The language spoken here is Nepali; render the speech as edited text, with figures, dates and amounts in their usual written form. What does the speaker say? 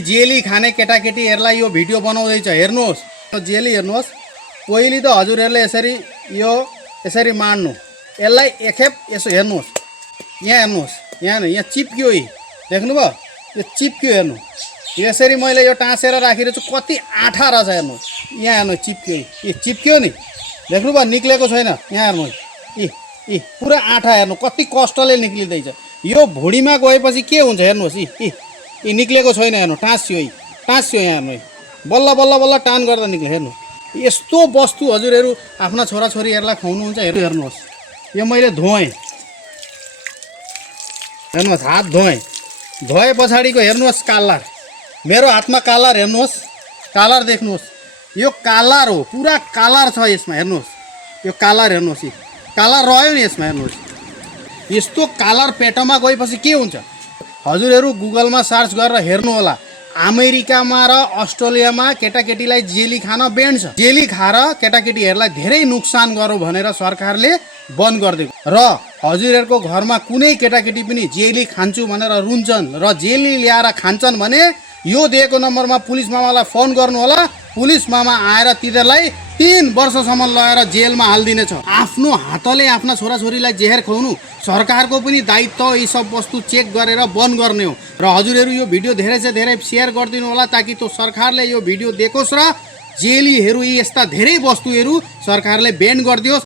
जेली खाने केटाकेटीहरूलाई यो भिडियो बनाउँदैछ हेर्नुहोस्। जेली हेर्नुहोस्। पहिले त हजुरहरूले यसरी मार्नु, यसलाई एकखेप यसो हेर्नुहोस्। यहाँ हेर्नुहोस्, यहाँ चिप्क्यो, देख्नुभयो? यो चिप्क्यो, हेर्नु। यसरी मैले यो टाँसेर राखिरहेको छु, कति आँठा रहेछ हेर्नुहोस्। यहाँ हेर्नु, चिप्क्यो, चिप्क्यो नि, देख्नुभयो? निक्लेको छैन। यहाँ हेर्नुहोस्, पुरा आँठा हेर्नु, कति कष्टले निक्लिँदैछ। यो भुँडीमा गएपछि के हुन्छ हेर्नुहोस्। निक्लेको छैन, हेर्नु, टाँस्यो, यहाँ हेर्नु, बल्ल बल्ल बल्ल टान गर्दा निक्ल्यो। हेर्नु, यस्तो वस्तु हजुरहरू आफ्ना छोराछोरीहरूलाई खुवाउनुहुन्छ। हेर्नुहोस्, यो मैले धोएँ, हेर्नुहोस्, हात धोए पछाडिको हेर्नुहोस् कालार, मेरो हातमा कालार हेर्नुहोस्, कालार देख्नुहोस्। यो कालार हो, पुरा कालार छ यसमा। हेर्नुहोस्, यो कालार हेर्नुहोस्, कालार रह्यो नि यसमा। हेर्नुहोस्, यस्तो कालार पेटमा गएपछि के हुन्छ हजुरहरू गुगलमा सर्च गरेर हेर्नु होला। अमेरिकामा र अस्ट्रेलियामा केटाकेटीलाई जेली खान ब्यान छ। जेली खाएर केटाकेटीहरूलाई धेरै नोक्सान गर्यो भनेर सरकारले बन्द गरिदिएको। र हजुरहरूको घरमा कुनै केटाकेटी पनि जेली खान्छु भनेर रुन्छन् र जेली ल्याएर खान्छन् भने यो दिएको नम्बरमा पुलिस मामालाई फोन गर्नु होला। पुलिस मामा आएर तिनीहरूलाई 3 वर्षसम्म लगेर जेलमा हालिदिनेछ। आफ्नो हातले आफ्ना छोराछोरीलाई जहर खुवाउनु सरकारको पनि दायित्व यी सब वस्तु चेक गरेर बन्द गर्ने हो। र हजुरहरू यो भिडियो धेरै से धेरै सेयर गरिदिनु होला ताकि त्यो सरकारले यो भिडियो देखोस् र जेलीहरू यस्ता धेरै वस्तुहरू सरकारले ब्यान गरिदियोस्।